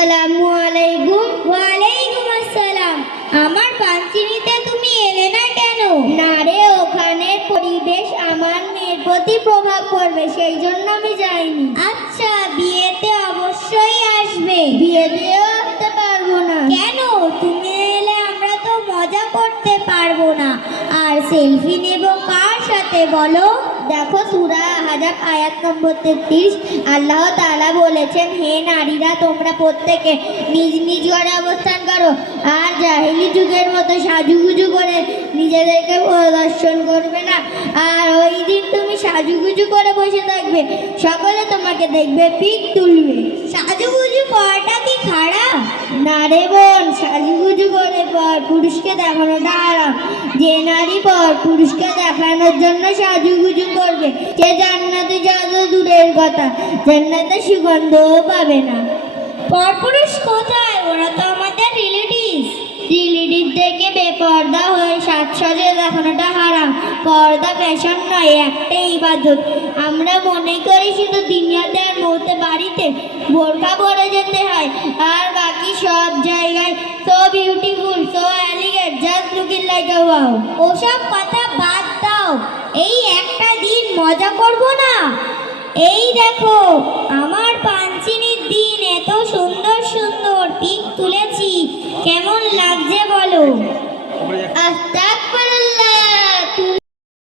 আসসালামু আলাইকুম। ওয়ালাইকুম আসসালাম। আমার পাঞ্চিনিতে তুমি এলে না কেন? না রে, ওখানের পরিবেশ আমার মেয়ের প্রতি প্রভাব পড়বে, সেই জন্য আমি যাইনি। আচ্ছা, বিয়েতে অবশ্যই আসবে। বিয়েতেও আসতে পারবো না। কেন? তুমি এলে আমরা তো মজা করতে পারবো না। আর সেলফি নেব কার সাথে বলো? দেখো সূরা আহজাব আয়াত নম্বর 33, আল্লাহ তাআলা বলেছেন, হে নারীরা, তোমরা প্রত্যেকে নিজ নিজ ঘরে অবস্থান করো আর জাহেলি যুগের মতো সাজুগুজু করে নিজেদেরকে প্রদর্শন করবে না। আর ওই দিন তুমি সাজুগুজু করে বসে থাকবে, সকলে তোমাকে দেখবে, পিক তুলবে। সাজুগুজু করাটা কি খারাপ? না রে বোন, সাজুগুজু করে পর পুরুষকে দেখানোটা হারাম। যে নারী পর পুরুষকে দেখানোর জন্য সাজুগুজু করবে সে জান্নাতে যত দূরের কথা, জান্নাতে সুগন্ধও পাবে না। পরপুরুষ কোথায়? ওরা তো আমাদের রিলেটিভদেরকে বেপর্দা হয়ে সাজসজ্জে দেখানোটা হারাম। পর্দা ফ্যাশন নয়, একটাই ইবাদত। আমরা মনে করি শুধু দুনিয়াতে আর মৌতে বাড়িতে বোরকা পরে যেতে হয়, আর বাকি সব জায়গায় so beautiful, so elegant, just looking like আ ওয়াও। ওসব কথা বাদ দাও, এই একটা দিন মজা করব না? এই দেখো, আমার পাঞ্চিনির দিন এত সুন্দর সুন্দর পিক তুলেছি, কেমন লাগছে বলো?